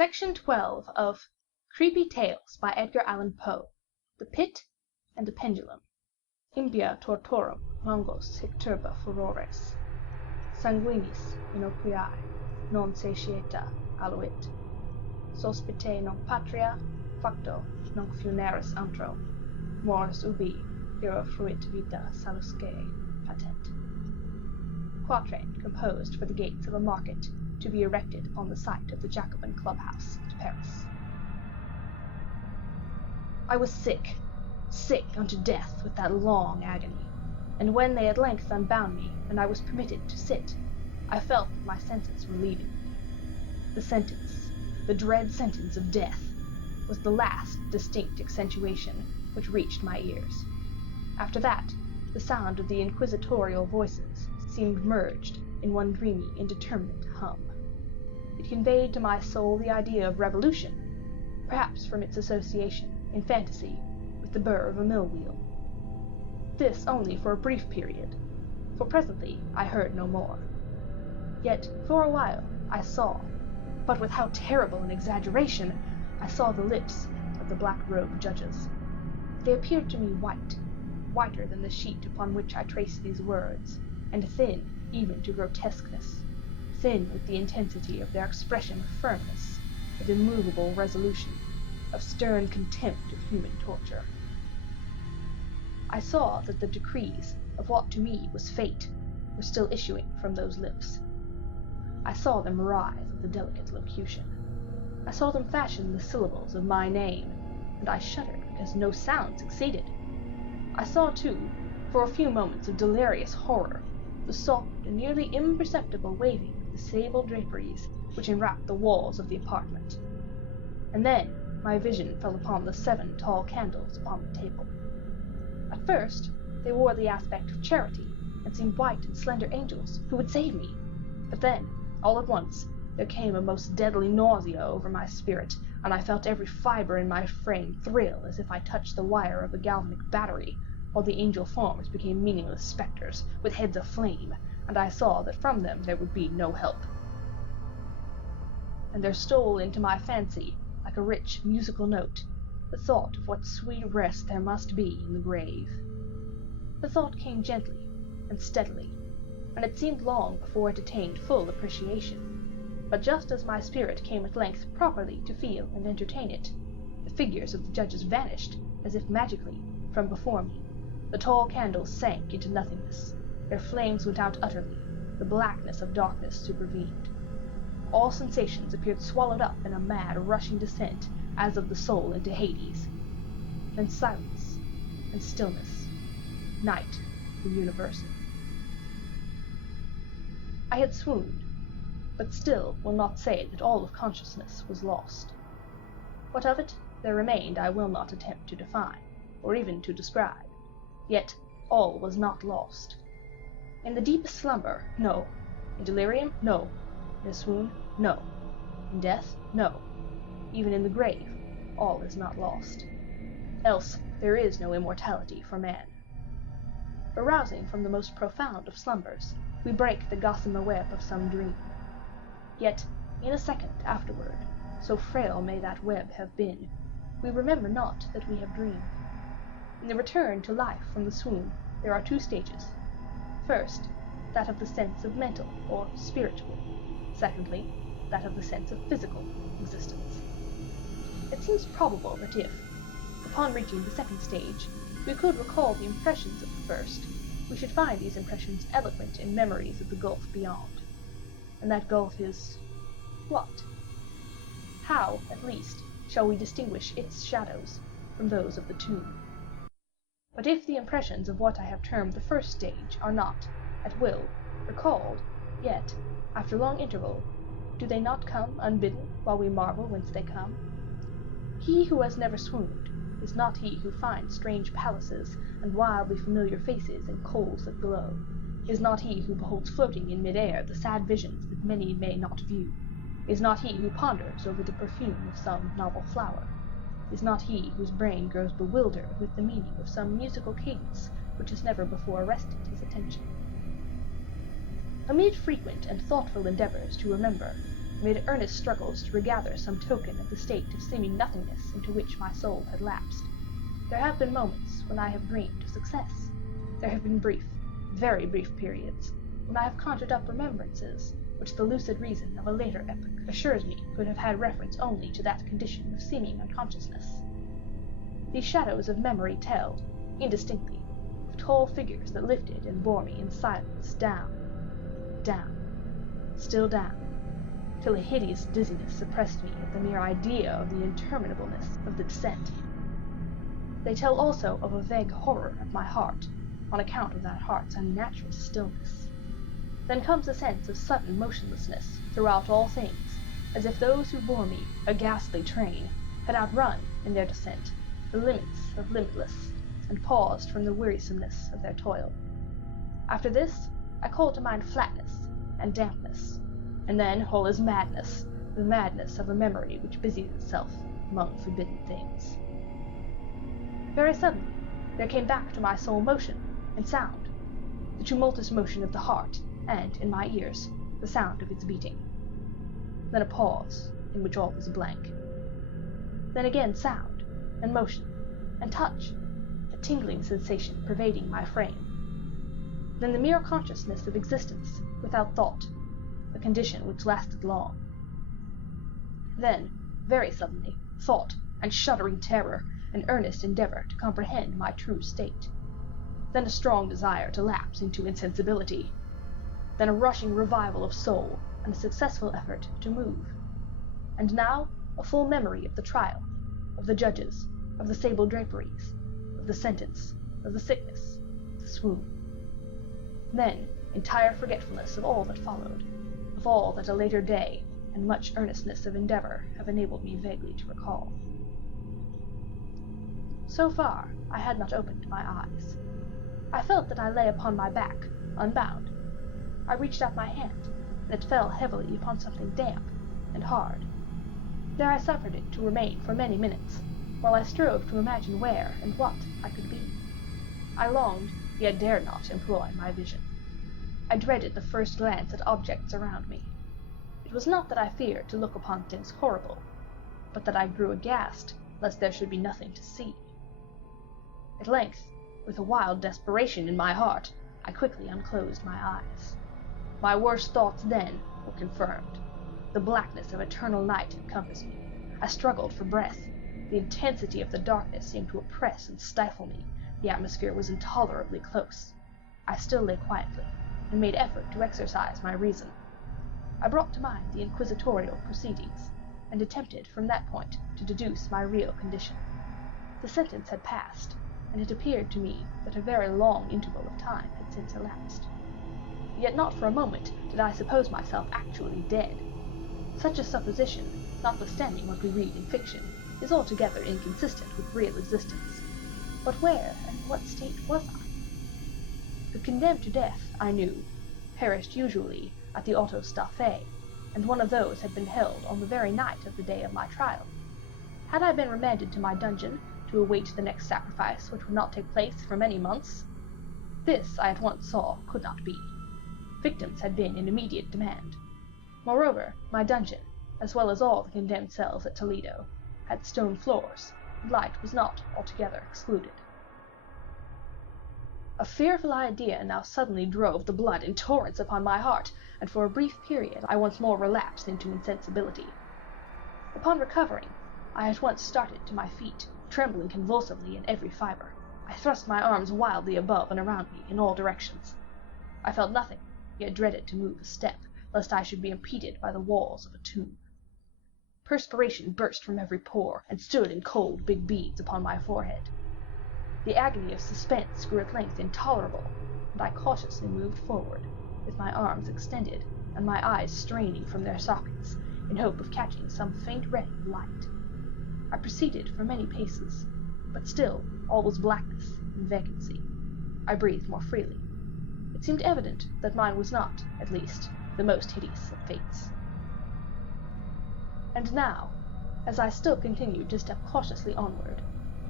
Section 12 of Creepy Tales by Edgar Allan Poe. The Pit and the Pendulum. Impia tortorum longos hic turba furores. Sanguinis inoquiae non satiata aluit. Sospite non patria, facto non funeris antro. Mors ubi ira fruit vita salusque patent. Quatrain composed for the gates of a market to be erected on the site of the Jacobin clubhouse at Paris. I was sick unto death with that long agony, and when they at length unbound me and I was permitted to sit, I felt that my senses were leaving me. The sentence, the dread sentence of death, was the last distinct accentuation which reached my ears. After that, the sound of the inquisitorial voices seemed merged in one dreamy, indeterminate hum. It conveyed to my soul the idea of revolution, perhaps from its association, in fantasy, with the burr of a mill wheel. This only for a brief period, for presently I heard no more. Yet for a while I saw, but with how terrible an exaggeration, I saw the lips of the black-robed judges. They appeared to me whiter than the sheet upon which I traced these words, and thin even to grotesqueness, thin with the intensity of their expression of firmness, of immovable resolution, of stern contempt of human torture. I saw that the decrees of what to me was fate were still issuing from those lips. I saw them writhe with a delicate locution. I saw them fashion the syllables of my name, and I shuddered because no sound succeeded. I saw, too, for a few moments of delirious horror, the soft and nearly imperceptible waving of the sable draperies which enwrapped the walls of the apartment. And then my vision fell upon the 7 tall candles upon the table. At first they wore the aspect of charity, and seemed white and slender angels who would save me. But then, all at once, there came a most deadly nausea over my spirit, and I felt every fibre in my frame thrill as if I touched the wire of a galvanic battery, while the angel forms became meaningless spectres with heads of flame, and I saw that from them there would be no help. And there stole into my fancy, like a rich musical note, the thought of what sweet rest there must be in the grave. The thought came gently and steadily, and it seemed long before it attained full appreciation. But just as my spirit came at length properly to feel and entertain it, the figures of the judges vanished, as if magically, from before me. The tall candles sank into nothingness. Their flames went out utterly. The blackness of darkness supervened. All sensations appeared swallowed up in a mad, rushing descent, as of the soul into Hades. Then silence and stillness. Night, the universal. I had swooned, but still will not say that all of consciousness was lost. What of it there remained I will not attempt to define, or even to describe. Yet all was not lost. In the deepest slumber, no. In delirium, no. In a swoon, no. In death, no. Even in the grave, all is not lost. Else there is no immortality for man. Arousing from the most profound of slumbers, we break the gossamer web of some dream. Yet, in a second afterward, so frail may that web have been, we remember not that we have dreamed. In the return to life from the swoon, there are 2 stages. First, that of the sense of mental or spiritual. Secondly, that of the sense of physical existence. It seems probable that if, upon reaching the 2nd stage, we could recall the impressions of the first, we should find these impressions eloquent in memories of the gulf beyond. And that gulf is what? How, at least, shall we distinguish its shadows from those of the tomb? But if the impressions of what I have termed the 1st stage are not, at will, recalled, yet, after long interval, do they not come unbidden while we marvel whence they come? He who has never swooned is not he who finds strange palaces and wildly familiar faces and coals that glow, is not he who beholds floating in mid-air the sad visions that many may not view, is not he who ponders over the perfume of some novel flower, is not he whose brain grows bewildered with the meaning of some musical cadence which has never before arrested his attention. Amid frequent and thoughtful endeavors to remember, amid earnest struggles to regather some token of the state of seeming nothingness into which my soul had lapsed. There have been moments when I have dreamed of success. There have been brief, very brief periods when I have conjured up remembrances which the lucid reason of a later epoch assures me could have had reference only to that condition of seeming unconsciousness. These shadows of memory tell, indistinctly, of tall figures that lifted and bore me in silence down, still down, till a hideous dizziness oppressed me at the mere idea of the interminableness of the descent. They tell also of a vague horror at my heart, on account of that heart's unnatural stillness. Then comes a sense of sudden motionlessness throughout all things, as if those who bore me, a ghastly train, had outrun, in their descent, the limits of limitless, and paused from the wearisomeness of their toil. After this, I call to mind flatness and dampness, and then all is madness, the madness of a memory which busies itself among forbidden things. Very suddenly, there came back to my soul motion and sound, the tumultuous motion of the heart, and, in my ears, the sound of its beating. Then a pause, in which all was blank. Then again sound, and motion, and touch, a tingling sensation pervading my frame. Then the mere consciousness of existence, without thought, a condition which lasted long. Then, very suddenly, thought, and shuddering terror, an earnest endeavor to comprehend my true state. Then a strong desire to lapse into insensibility. Then a rushing revival of soul, and a successful effort to move. And now, a full memory of the trial, of the judges, of the sable draperies, of the sentence, of the sickness, of the swoon. Then, entire forgetfulness of all that followed, of all that a later day and much earnestness of endeavor have enabled me vaguely to recall. So far, I had not opened my eyes. I felt that I lay upon my back, unbound. I reached out my hand, and it fell heavily upon something damp and hard. There I suffered it to remain for many minutes, while I strove to imagine where and what I could be. I longed, yet dared not employ my vision. I dreaded the first glance at objects around me. It was not that I feared to look upon things horrible, but that I grew aghast lest there should be nothing to see. At length, with a wild desperation in my heart, I quickly unclosed my eyes. My worst thoughts then were confirmed. The blackness of eternal night encompassed me. I struggled for breath. The intensity of the darkness seemed to oppress and stifle me. The atmosphere was intolerably close. I still lay quietly, and made effort to exercise my reason. I brought to mind the inquisitorial proceedings, and attempted from that point to deduce my real condition. The sentence had passed, and it appeared to me that a very long interval of time had since elapsed. Yet not for a moment did I suppose myself actually dead. Such a supposition, notwithstanding what we read in fiction, is altogether inconsistent with real existence. But where and in what state was I? The condemned to death, I knew, perished usually at the autos da fe, and one of those had been held on the very night of the day of my trial. Had I been remanded to my dungeon to await the next sacrifice, which would not take place for many months? This, I at once saw, could not be. Victims had been in immediate demand. Moreover, my dungeon, as well as all the condemned cells at Toledo, had stone floors, and light was not altogether excluded. A fearful idea now suddenly drove the blood in torrents upon my heart, and for a brief period I once more relapsed into insensibility. Upon recovering, I at once started to my feet, trembling convulsively in every fiber. I thrust my arms wildly above and around me in all directions. I felt nothing, yet dreaded to move a step, lest I should be impeded by the walls of a tomb. Perspiration burst from every pore, and stood in cold big beads upon my forehead. The agony of suspense grew at length intolerable, and I cautiously moved forward, with my arms extended, and my eyes straining from their sockets, in hope of catching some faint ray of light. I proceeded for many paces, but still all was blackness and vacancy. I breathed more freely. It seemed evident that mine was not, at least, the most hideous of fates. And now, as I still continued to step cautiously onward,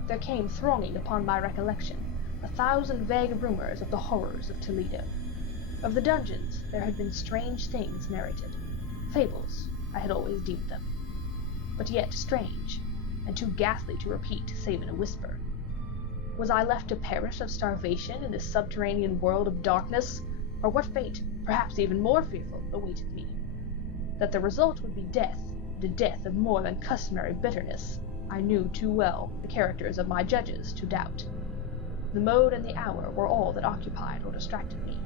there came thronging upon my recollection 1,000 vague rumors of the horrors of Toledo. Of the dungeons there had been strange things narrated, fables, I had always deemed them. But yet strange, and too ghastly to repeat save in a whisper. Was I left to perish of starvation in this subterranean world of darkness, or what fate, perhaps even more fearful, awaited me? That the result would be death, and a death of more than customary bitterness, I knew too well the characters of my judges to doubt. The mode and the hour were all that occupied or distracted me.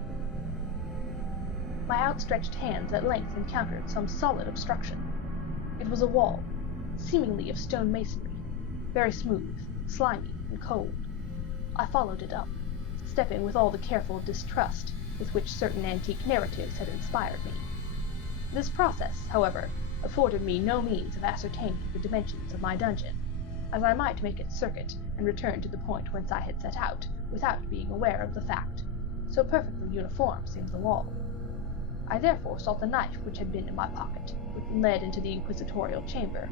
My outstretched hands at length encountered some solid obstruction. It was a wall, seemingly of stone masonry, very smooth, slimy, and cold. I followed it up, stepping with all the careful distrust with which certain antique narratives had inspired me. This process, however, afforded me no means of ascertaining the dimensions of my dungeon, as I might make its circuit and return to the point whence I had set out without being aware of the fact, so perfectly uniform seemed the wall. I therefore sought the knife which had been in my pocket when led into the inquisitorial chamber,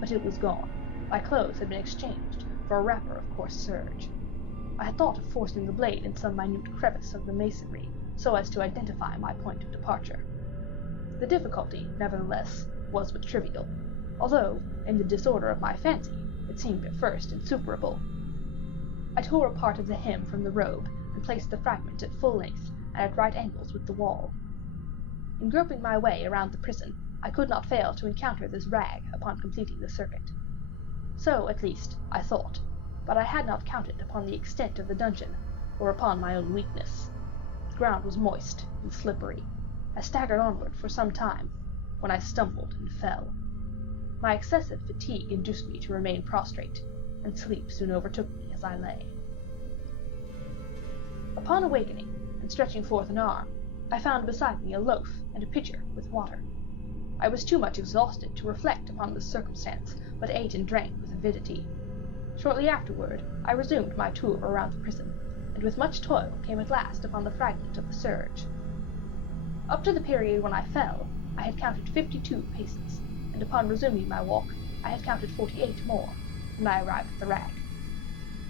but it was gone. My clothes had been exchanged for a wrapper of coarse serge. I had thought of forcing the blade in some minute crevice of the masonry, so as to identify my point of departure. The difficulty, nevertheless, was but trivial, although, in the disorder of my fancy, it seemed at first insuperable. I tore a part of the hem from the robe, and placed the fragment at full length and at right angles with the wall. In groping my way around the prison, I could not fail to encounter this rag upon completing the circuit. So, at least, I thought, but I had not counted upon the extent of the dungeon, or upon my own weakness. The ground was moist and slippery. I staggered onward for some time, when I stumbled and fell. My excessive fatigue induced me to remain prostrate, and sleep soon overtook me as I lay. Upon awakening, and stretching forth an arm, I found beside me a loaf and a pitcher with water. I was too much exhausted to reflect upon this circumstance, but ate and drank with avidity. Shortly afterward, I resumed my tour around the prison, and with much toil came at last upon the fragment of the serge. Up to the period when I fell, I had counted 52 paces, and upon resuming my walk, I had counted 48 more, when I arrived at the rag.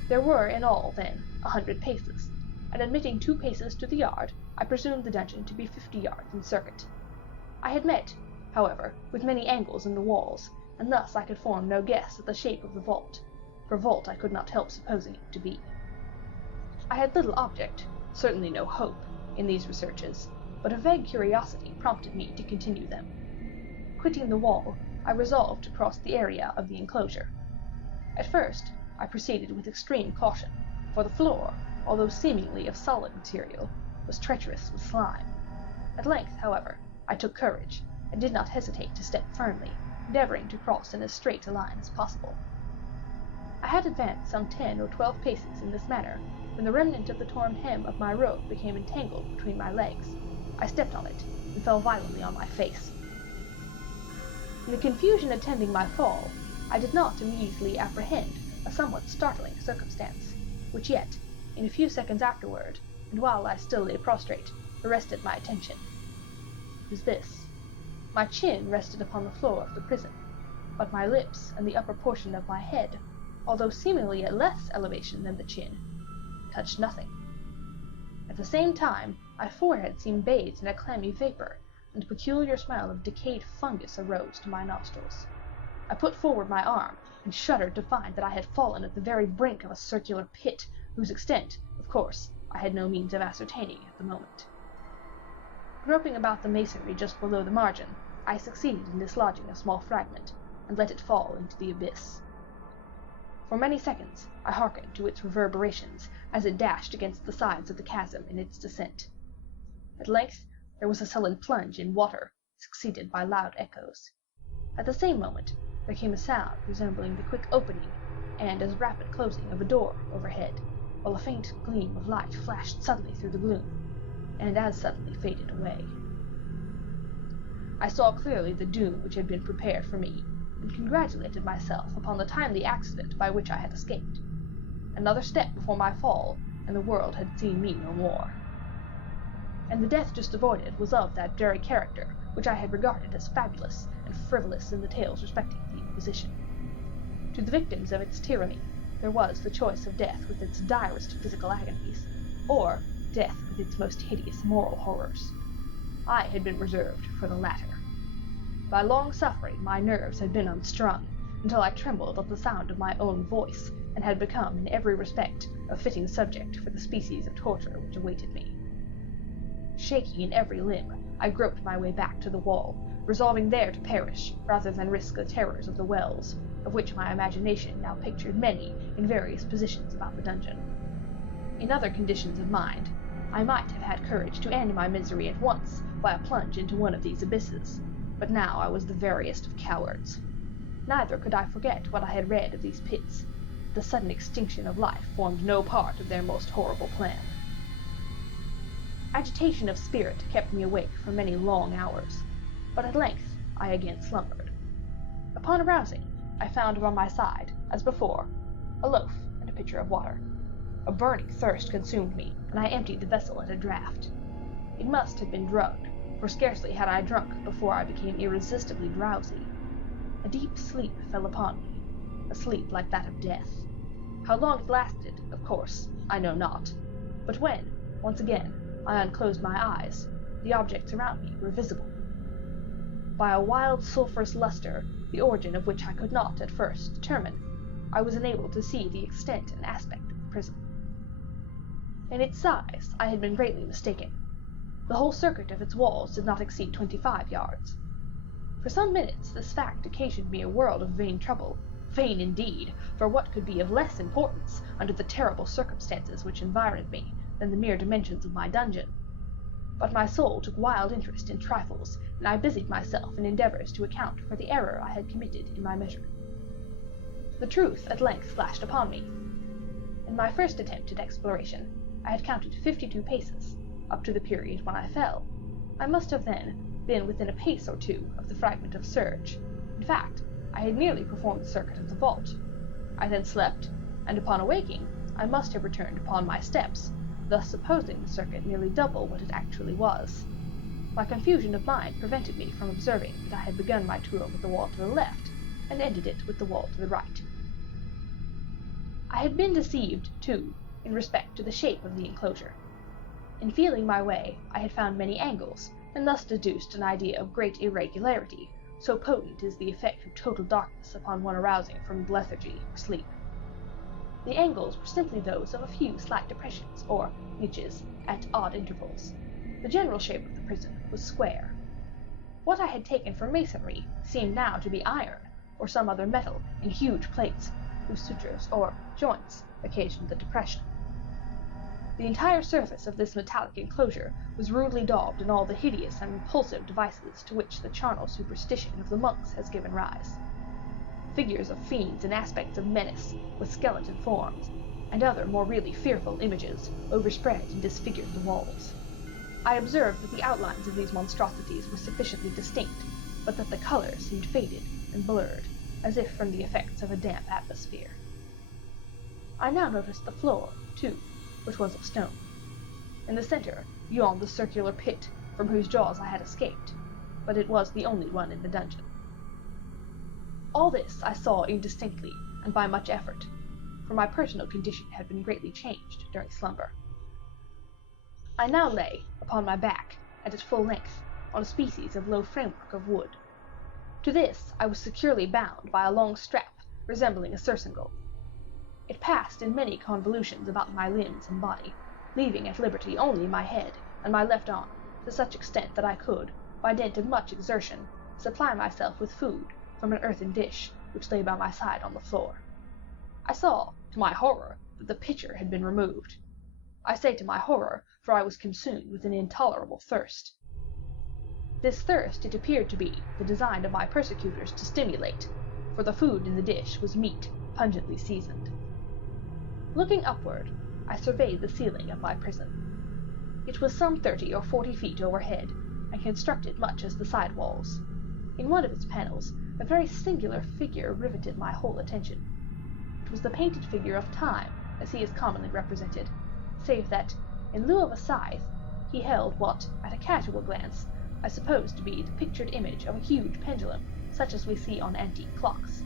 There were in all, then, 100 paces, and admitting 2 paces to the yard, I presumed the dungeon to be 50 yards in circuit. I had met, however, with many angles in the walls, and thus I could form no guess at the shape of the vault, for vault I could not help supposing it to be. I had little object, certainly no hope, in these researches, but a vague curiosity prompted me to continue them. Quitting the wall, I resolved to cross the area of the enclosure. At first, I proceeded with extreme caution, for the floor, although seemingly of solid material, was treacherous with slime. At length, however, I took courage, and did not hesitate to step firmly, endeavoring to cross in as straight a line as possible. I had advanced some 10 or 12 paces in this manner, when the remnant of the torn hem of my robe became entangled between my legs. I stepped on it, and fell violently on my face. In the confusion attending my fall, I did not immediately apprehend a somewhat startling circumstance, which yet, in a few seconds afterward, and while I still lay prostrate, arrested my attention. It was this. My chin rested upon the floor of the prison, but my lips and the upper portion of my head, although seemingly at less elevation than the chin, touched nothing. At the same time, my forehead seemed bathed in a clammy vapor, and a peculiar smell of decayed fungus arose to my nostrils. I put forward my arm, and shuddered to find that I had fallen at the very brink of a circular pit, whose extent, of course, I had no means of ascertaining at the moment. Groping about the masonry just below the margin, I succeeded in dislodging a small fragment, and let it fall into the abyss. For many seconds I hearkened to its reverberations as it dashed against the sides of the chasm in its descent. At length there was a sullen plunge in water, succeeded by loud echoes. At the same moment there came a sound resembling the quick opening and as rapid closing of a door overhead, while a faint gleam of light flashed suddenly through the gloom, and as suddenly faded away. I saw clearly the doom which had been prepared for me, and congratulated myself upon the timely accident by which I had escaped. Another step before my fall, and the world had seen me no more. And the death just avoided was of that very character which I had regarded as fabulous and frivolous in the tales respecting the Inquisition. To the victims of its tyranny, there was the choice of death with its direst physical agonies, or death with its most hideous moral horrors. I had been reserved for the latter. By long suffering, my nerves had been unstrung, until I trembled at the sound of my own voice, and had become in every respect a fitting subject for the species of torture which awaited me. Shaking in every limb, I groped my way back to the wall, resolving there to perish rather than risk the terrors of the wells, of which my imagination now pictured many in various positions about the dungeon. In other conditions of mind, I might have had courage to end my misery at once by a plunge into one of these abysses, but now I was the veriest of cowards. Neither could I forget what I had read of these pits. The sudden extinction of life formed no part of their most horrible plan. Agitation of spirit kept me awake for many long hours, but at length I again slumbered. Upon arousing, I found by my side, as before, a loaf and a pitcher of water. A burning thirst consumed me, and I emptied the vessel at a draught. It must have been drugged, for scarcely had I drunk before I became irresistibly drowsy. A deep sleep fell upon me, a sleep like that of death. How long it lasted, of course, I know not, but when, once again, I unclosed my eyes, the objects around me were visible. By a wild sulphurous luster, the origin of which I could not at first determine, I was enabled to see the extent and aspect of the prison. In its size I had been greatly mistaken. The whole circuit of its walls did not exceed 25 yards. For some minutes this fact occasioned me a world of vain trouble. Vain indeed, for what could be of less importance under the terrible circumstances which environed me than the mere dimensions of my dungeon? But my soul took wild interest in trifles, and I busied myself in endeavors to account for the error I had committed in my measure. The truth at length flashed upon me. In my first attempt at exploration, I had counted 52 paces, up to the period when I fell. I must have then been within a pace or two of the fragment of serge. In fact, I had nearly performed the circuit of the vault. I then slept, and upon awaking, I must have returned upon my steps, thus supposing the circuit nearly double what it actually was. My confusion of mind prevented me from observing that I had begun my tour with the wall to the left, and ended it with the wall to the right. I had been deceived, too, in respect to the shape of the enclosure. In feeling my way, I had found many angles, and thus deduced an idea of great irregularity, so potent is the effect of total darkness upon one arousing from lethargy or sleep. The angles were simply those of a few slight depressions, or niches, at odd intervals. The general shape of the prison was square. What I had taken for masonry seemed now to be iron, or some other metal in huge plates, whose sutures, or joints, occasioned the depression. The entire surface of this metallic enclosure was rudely daubed in all the hideous and repulsive devices to which the charnel superstition of the monks has given rise. Figures of fiends and aspects of menace, with skeleton forms, and other more really fearful images, overspread and disfigured the walls. I observed that the outlines of these monstrosities were sufficiently distinct, but that the color seemed faded and blurred, as if from the effects of a damp atmosphere. I now noticed the floor, too, which was of stone. In the center yawned the circular pit from whose jaws I had escaped, but it was the only one in the dungeon. All this I saw indistinctly and by much effort, for my personal condition had been greatly changed during slumber. I now lay upon my back and at full length on a species of low framework of wood. To this I was securely bound by a long strap resembling a surcingle. It passed in many convolutions about my limbs and body, leaving at liberty only my head and my left arm, to such extent that I could, by dint of much exertion, supply myself with food from an earthen dish which lay by my side on the floor. I saw, to my horror, that the pitcher had been removed. I say to my horror, for I was consumed with an intolerable thirst. This thirst it appeared to be the design of my persecutors to stimulate, for the food in the dish was meat pungently seasoned. Looking upward, I surveyed the ceiling of my prison. It was some 30 or 40 feet overhead, and constructed much as the side walls. In one of its panels, a very singular figure riveted my whole attention. It was the painted figure of Time, as he is commonly represented, save that, in lieu of a scythe, he held what, at a casual glance, I supposed to be the pictured image of a huge pendulum, such as we see on antique clocks.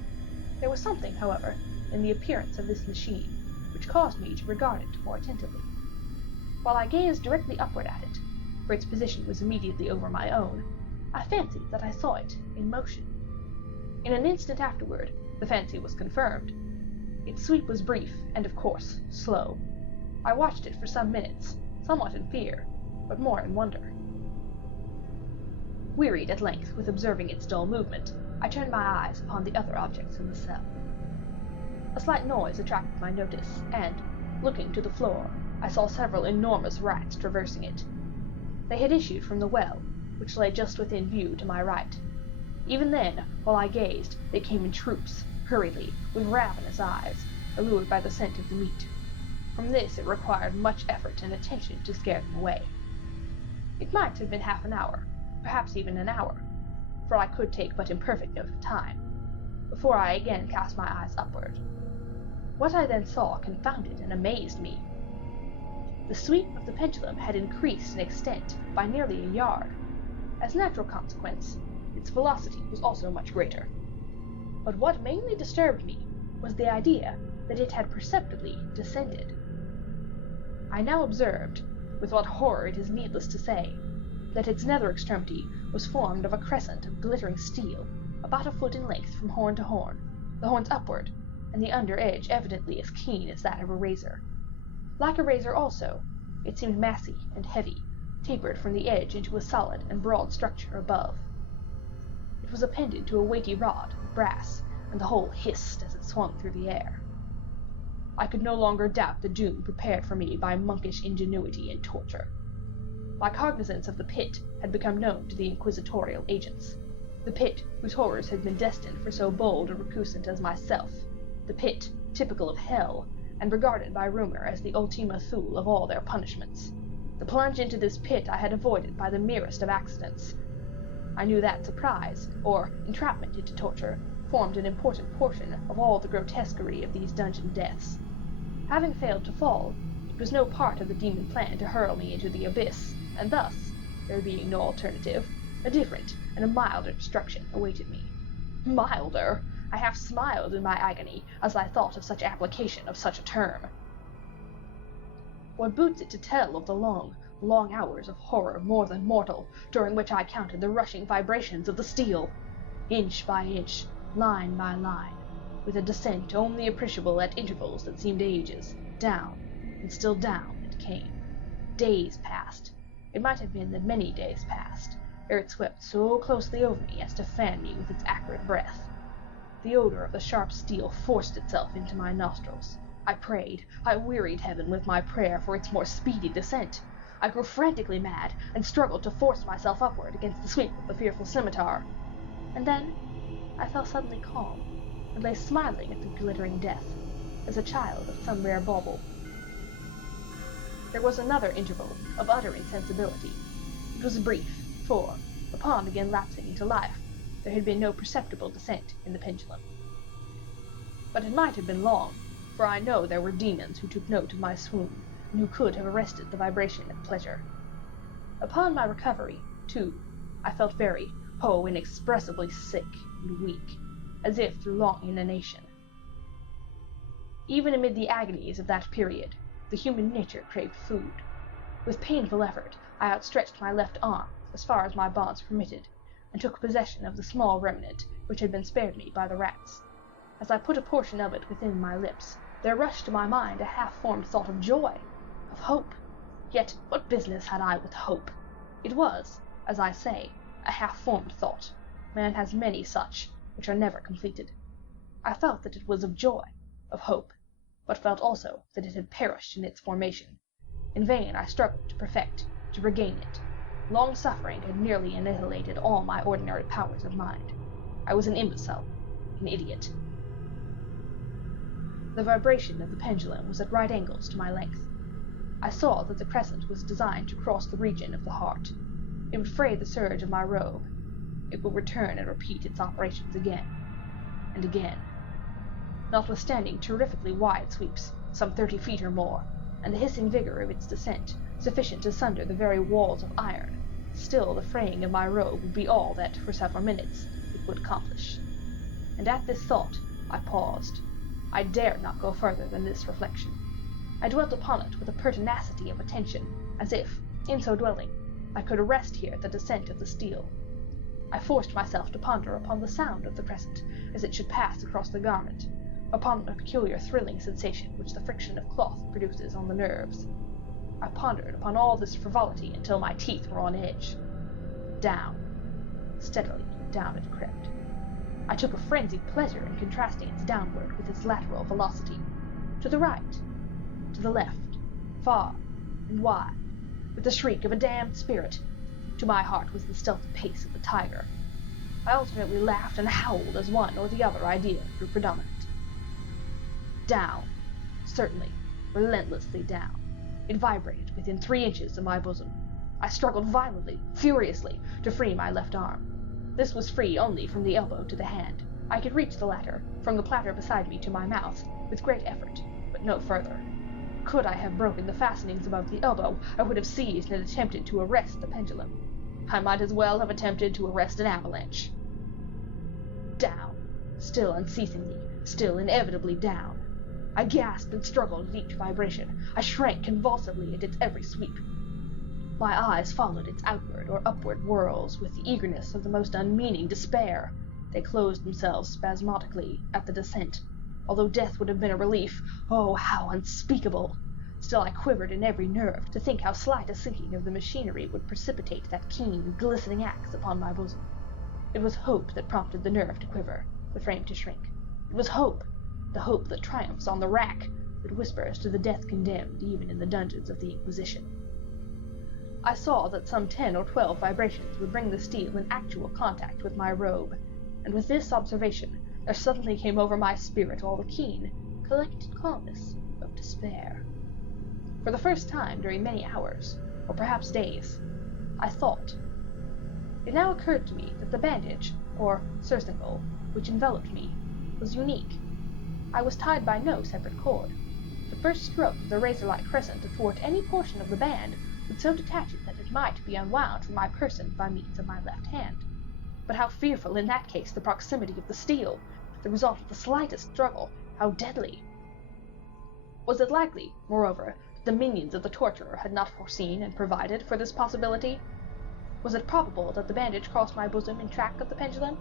There was something, however, in the appearance of this machine, which caused me to regard it more attentively. While I gazed directly upward at it, for its position was immediately over my own, I fancied that I saw it in motion. In an instant afterward, the fancy was confirmed. Its sweep was brief and, of course, slow. I watched it for some minutes, somewhat in fear, but more in wonder. Wearied at length with observing its dull movement, I turned my eyes upon the other objects in the cell. A slight noise attracted my notice, and, looking to the floor, I saw several enormous rats traversing it. They had issued from the well, which lay just within view to my right. Even then, while I gazed, they came in troops, hurriedly, with ravenous eyes, allured by the scent of the meat. From this it required much effort and attention to scare them away. It might have been half an hour, perhaps even an hour, for I could take but imperfect note of time, before I again cast my eyes upward. What I then saw confounded and amazed me. The sweep of the pendulum had increased in extent by nearly a yard. As a natural consequence, its velocity was also much greater. But what mainly disturbed me was the idea that it had perceptibly descended. I now observed, with what horror it is needless to say, that its nether extremity was formed of a crescent of glittering steel, about a foot in length from horn to horn, the horns upward, and the under edge evidently as keen as that of a razor. Like a razor also, it seemed massy and heavy, tapered from the edge into a solid and broad structure above. It was appended to a weighty rod of brass, and the whole hissed as it swung through the air. I could no longer doubt the doom prepared for me by monkish ingenuity and torture. My cognizance of the pit had become known to the inquisitorial agents. The pit whose horrors had been destined for so bold a recusant as myself. The pit, typical of hell, and regarded by rumor as the ultima thule of all their punishments. The plunge into this pit I had avoided by the merest of accidents. I knew that surprise, or entrapment into torture, formed an important portion of all the grotesquerie of these dungeon deaths. Having failed to fall, it was no part of the demon plan to hurl me into the abyss, and thus, there being no alternative, a different and a milder destruction awaited me. Milder! I half smiled in my agony as I thought of such application of such a term. What boots it to tell of the long, long hours of horror more than mortal, during which I counted the rushing vibrations of the steel, inch by inch, line by line, with a descent only appreciable at intervals that seemed ages, down, and still down it came. Days passed. It might have been that many days passed, ere it swept so closely over me as to fan me with its acrid breath. The odor of the sharp steel forced itself into my nostrils. I prayed, I wearied heaven with my prayer for its more speedy descent. I grew frantically mad, and struggled to force myself upward against the sweep of the fearful scimitar. And then I fell suddenly calm, and lay smiling at the glittering death, as a child at some rare bauble. There was another interval of utter insensibility. It was brief, for, upon again lapsing into life, there had been no perceptible descent in the pendulum. But it might have been long, for I know there were demons who took note of my swoon, and who could have arrested the vibration at pleasure. Upon my recovery, too, I felt very, inexpressibly sick and weak, as if through long inanition. Even amid the agonies of that period, the human nature craved food. With painful effort, I outstretched my left arm as far as my bonds permitted, and took possession of the small remnant which had been spared me by the rats. As I put a portion of it within my lips, there rushed to my mind a half-formed thought of joy, of hope. Yet what business had I with hope? It was, as I say, a half-formed thought. Man has many such, which are never completed. I felt that it was of joy, of hope, but felt also that it had perished in its formation. In vain I struggled to perfect, to regain it. Long suffering had nearly annihilated all my ordinary powers of mind. I was an imbecile, an idiot. The vibration of the pendulum was at right angles to my length. I saw that the crescent was designed to cross the region of the heart. It would fray the serge of my robe. It would return and repeat its operations again, and again. Notwithstanding terrifically wide sweeps, some 30 feet or more, and the hissing vigor of its descent, sufficient to sunder the very walls of iron, still the fraying of my robe would be all that, for several minutes, it would accomplish. And at this thought, I paused. I dared not go further than this reflection. I dwelt upon it with a pertinacity of attention, as if, in so dwelling, I could arrest here the descent of the steel. I forced myself to ponder upon the sound of the crescent as it should pass across the garment, upon the peculiar thrilling sensation which the friction of cloth produces on the nerves. I pondered upon all this frivolity until my teeth were on edge. Down, steadily down it crept. I took a frenzied pleasure in contrasting its downward with its lateral velocity. To the right, to the left, far and wide, with the shriek of a damned spirit. To my heart was the stealthy pace of the tiger. I alternately laughed and howled as one or the other idea grew predominant. Down, certainly, relentlessly down. It vibrated within 3 inches of my bosom. I struggled violently, furiously, to free my left arm. This was free only from the elbow to the hand. I could reach the latter, from the platter beside me to my mouth, with great effort, but no further. Could I have broken the fastenings above the elbow, I would have seized and attempted to arrest the pendulum. I might as well have attempted to arrest an avalanche. Down, still unceasingly, still inevitably down. I gasped and struggled at each vibration. I shrank convulsively at its every sweep. My eyes followed its outward or upward whirls with the eagerness of the most unmeaning despair. They closed themselves spasmodically at the descent. Although death would have been a relief, oh, how unspeakable! Still I quivered in every nerve to think how slight a sinking of the machinery would precipitate that keen, glistening axe upon my bosom. It was hope that prompted the nerve to quiver, the frame to shrink. It was hope, the hope that triumphs on the rack, that whispers to the death-condemned even in the dungeons of the Inquisition. I saw that some 10 or 12 vibrations would bring the steel in actual contact with my robe, and with this observation there suddenly came over my spirit all the keen, collected calmness of despair. For the first time during many hours, or perhaps days, I thought. It now occurred to me that the bandage, or surcingle, which enveloped me, was unique. I was tied by no separate cord. The first stroke of the razor-like crescent athwart any portion of the band would so detach it that it might be unwound from my person by means of my left hand. But how fearful in that case the proximity of the steel, the result of the slightest struggle, how deadly! Was it likely, moreover, that the minions of the torturer had not foreseen and provided for this possibility? Was it probable that the bandage crossed my bosom in track of the pendulum?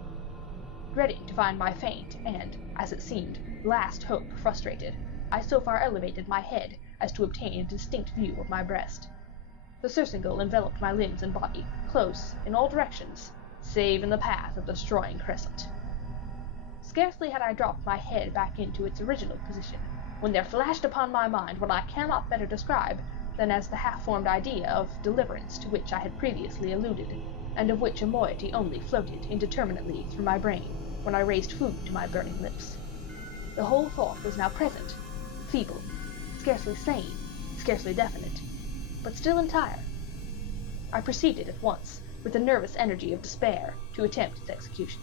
Dreading to find my feint, and, as it seemed, last hope frustrated, I so far elevated my head as to obtain a distinct view of my breast. The surcingle enveloped my limbs and body, close, in all directions, save in the path of the destroying crescent. Scarcely had I dropped my head back into its original position, when there flashed upon my mind what I cannot better describe than as the half-formed idea of deliverance to which I had previously alluded, and of which a moiety only floated indeterminately through my brain when I raised food to my burning lips. The whole thought was now present, feeble, scarcely sane, scarcely definite, but still entire. I proceeded at once, with the nervous energy of despair, to attempt its execution.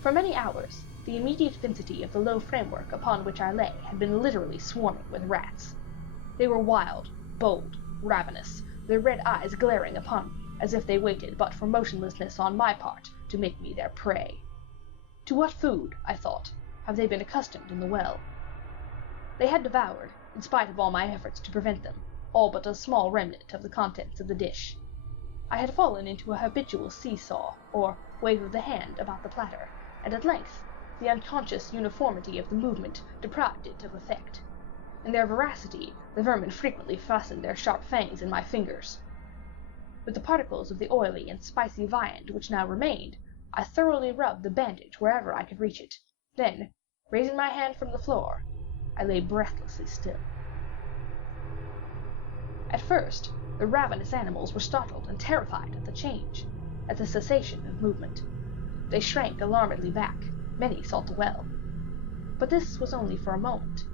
For many hours, the immediate vicinity of the low framework upon which I lay had been literally swarming with rats. They were wild, bold, ravenous, their red eyes glaring upon me, as if they waited but for motionlessness on my part to make me their prey. To what food, I thought, have they been accustomed in the well? They had devoured, in spite of all my efforts to prevent them, all but a small remnant of the contents of the dish. I had fallen into a habitual seesaw, or wave of the hand about the platter, and at length the unconscious uniformity of the movement deprived it of effect. In their voracity, the vermin frequently fastened their sharp fangs in my fingers. With the particles of the oily and spicy viand which now remained, I thoroughly rubbed the bandage wherever I could reach it. Then, raising my hand from the floor, I lay breathlessly still. At first, the ravenous animals were startled and terrified at the change, at the cessation of movement. They shrank alarmedly back. Many sought the well. But this was only for a moment.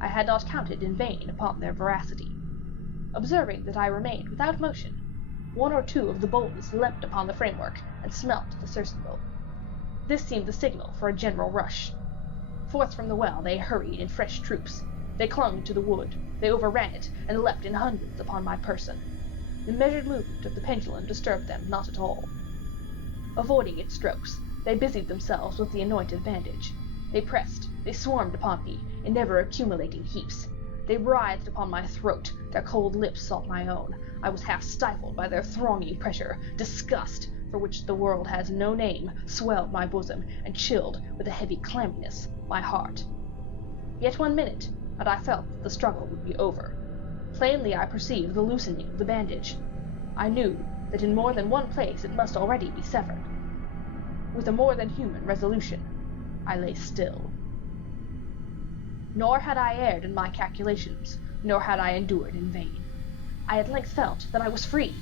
I had not counted in vain upon their voracity. Observing that I remained without motion, 1 or 2 of the boldest leapt upon the framework and smelt the surcingle. This seemed the signal for a general rush. Forth from the well they hurried in fresh troops. They clung to the wood, they overran it, and leapt in hundreds upon my person. The measured movement of the pendulum disturbed them not at all. Avoiding its strokes, they busied themselves with the anointed bandage. They pressed, they swarmed upon me, in ever-accumulating heaps. They writhed upon my throat, their cold lips sought my own. I was half stifled by their thronging pressure. Disgust, for which the world has no name, swelled my bosom, and chilled, with a heavy clamminess, my heart. Yet 1 minute, and I felt that the struggle would be over. Plainly I perceived the loosening of the bandage. I knew that in more than one place it must already be severed. With a more than human resolution, I lay still. Nor had I erred in my calculations, nor had I endured in vain. I at length felt that I was free.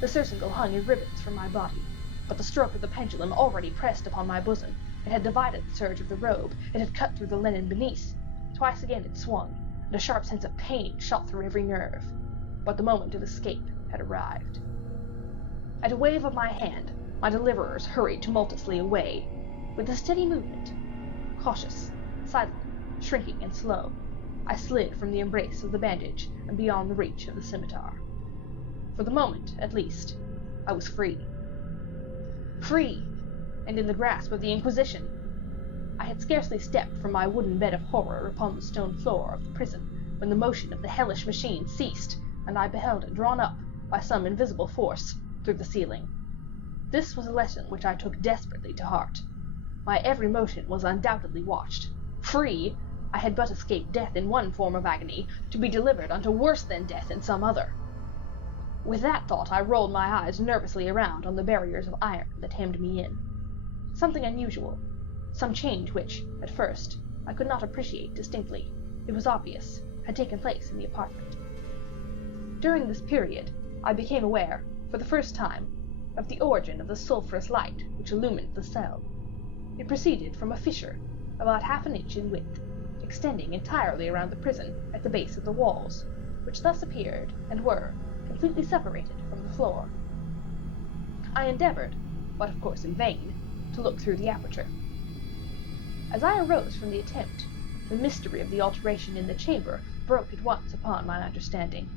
The surcingle hung in ribbons from my body, but the stroke of the pendulum already pressed upon my bosom. It had divided the serge of the robe, it had cut through the linen beneath. Twice again it swung, and a sharp sense of pain shot through every nerve. But the moment of escape had arrived. At a wave of my hand, my deliverers hurried tumultuously away. With a steady movement, cautious, silent, shrinking and slow, I slid from the embrace of the bandage and beyond the reach of the scimitar. For the moment, at least, I was free. Free, and in the grasp of the Inquisition. I had scarcely stepped from my wooden bed of horror upon the stone floor of the prison when the motion of the hellish machine ceased, and I beheld it drawn up, by some invisible force, through the ceiling. This was a lesson which I took desperately to heart. My every motion was undoubtedly watched. Free, I had but escaped death in one form of agony, to be delivered unto worse than death in some other. With that thought I rolled my eyes nervously around on the barriers of iron that hemmed me in. Something unusual, some change which, at first, I could not appreciate distinctly, it was obvious, had taken place in the apartment. During this period, I became aware, for the first time, of the origin of the sulphurous light which illumined the cell. It proceeded from a fissure, about half an inch in width, extending entirely around the prison at the base of the walls, which thus appeared, and were, completely separated from the floor. I endeavored, but of course in vain, to look through the aperture. As I arose from the attempt, the mystery of the alteration in the chamber broke at once upon my understanding.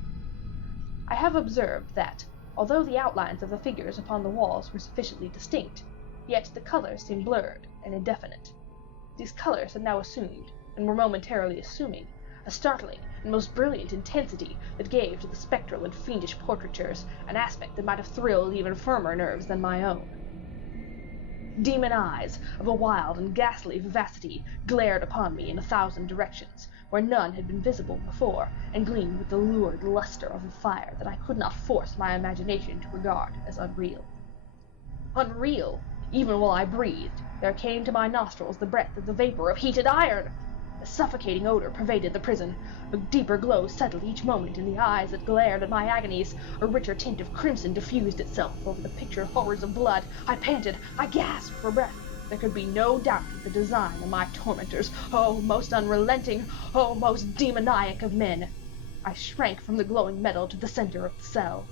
I have observed that, although the outlines of the figures upon the walls were sufficiently distinct, yet the colors seemed blurred and indefinite. These colors had now assumed, and were momentarily assuming, a startling and most brilliant intensity that gave to the spectral and fiendish portraitures an aspect that might have thrilled even firmer nerves than my own. Demon eyes of a wild and ghastly vivacity glared upon me in 1,000 directions, where none had been visible before, and gleamed with the lurid luster of a fire that I could not force my imagination to regard as unreal. Unreal! Even while I breathed, there came to my nostrils the breath of the vapor of heated iron! A suffocating odor pervaded the prison. A deeper glow settled each moment in the eyes that glared at my agonies. A richer tint of crimson diffused itself over the pictured horrors of blood. I panted, I gasped for breath. There could be no doubt of the design of my tormentors. Oh, most unrelenting, oh, most demoniac of men! I shrank from the glowing metal to the center of the cell.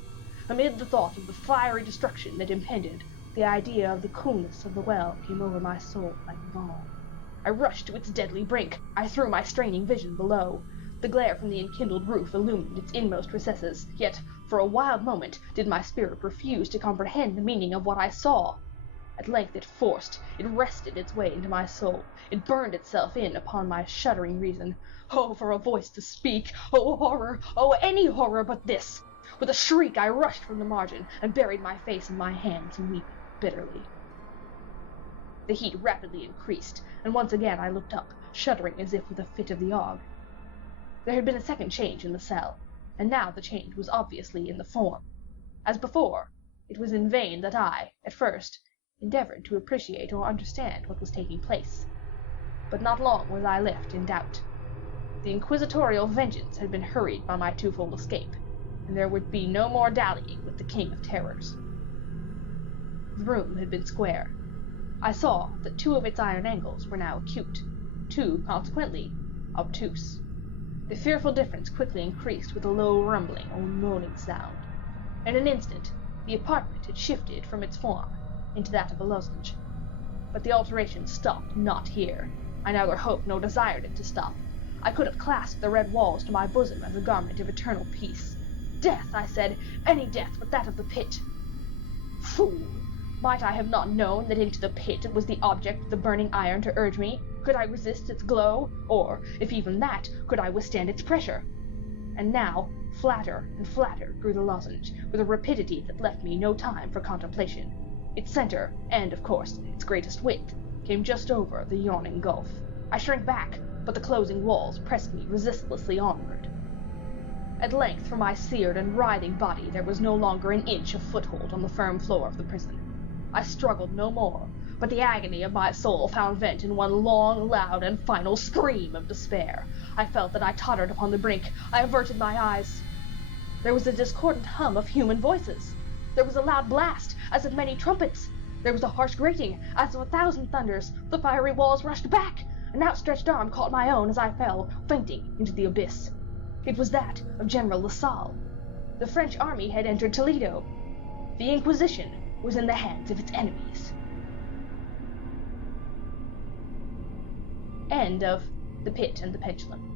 Amid the thought of the fiery destruction that impended, the idea of the coolness of the well came over my soul like balm. I rushed to its deadly brink. I threw my straining vision below. The glare from the enkindled roof illumined its inmost recesses, yet, for a wild moment, did my spirit refuse to comprehend the meaning of what I saw. At length it wrested its way into my soul. It burned itself in upon my shuddering reason. Oh, for a voice to speak! Oh, horror! Oh, any horror but this! With a shriek I rushed from the margin, and buried my face in my hands, weeping bitterly. The heat rapidly increased, and once again I looked up, shuddering as if with a fit of the ague. There had been a second change in the cell, and now the change was obviously in the form. As before, it was in vain that I, at first, endeavored to appreciate or understand what was taking place. But not long was I left in doubt. The inquisitorial vengeance had been hurried by my twofold escape, and there would be no more dallying with the King of Terrors. The room had been square. I saw that 2 of its iron angles were now acute, 2, consequently, obtuse. The fearful difference quickly increased with a low rumbling or moaning sound. In an instant, the apartment had shifted from its form into that of a lozenge. But the alteration stopped not here. I neither hoped nor desired it to stop. I could have clasped the red walls to my bosom as a garment of eternal peace. Death, I said, any death but that of the pit. Fool! Might I have not known that into the pit was the object of the burning iron to urge me? Could I resist its glow? Or, if even that, could I withstand its pressure? And now, flatter and flatter grew the lozenge, with a rapidity that left me no time for contemplation. Its center, and of course its greatest width, came just over the yawning gulf. I shrank back, but the closing walls pressed me resistlessly onward. At length, for my seared and writhing body there was no longer an inch of foothold on the firm floor of the prison. I struggled no more, but the agony of my soul found vent in one long, loud, and final scream of despair. I felt that I tottered upon the brink. I averted my eyes. There was a discordant hum of human voices. There was a loud blast, as of many trumpets. There was a harsh grating, as of 1,000 thunders. The fiery walls rushed back. An outstretched arm caught my own as I fell, fainting, into the abyss. It was that of General Lasalle. The French army had entered Toledo. The Inquisition was in the hands of its enemies. End of The Pit and the Pendulum.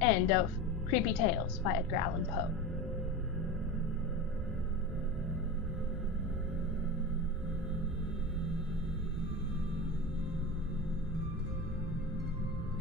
End of Creepy Tales by Edgar Allan Poe.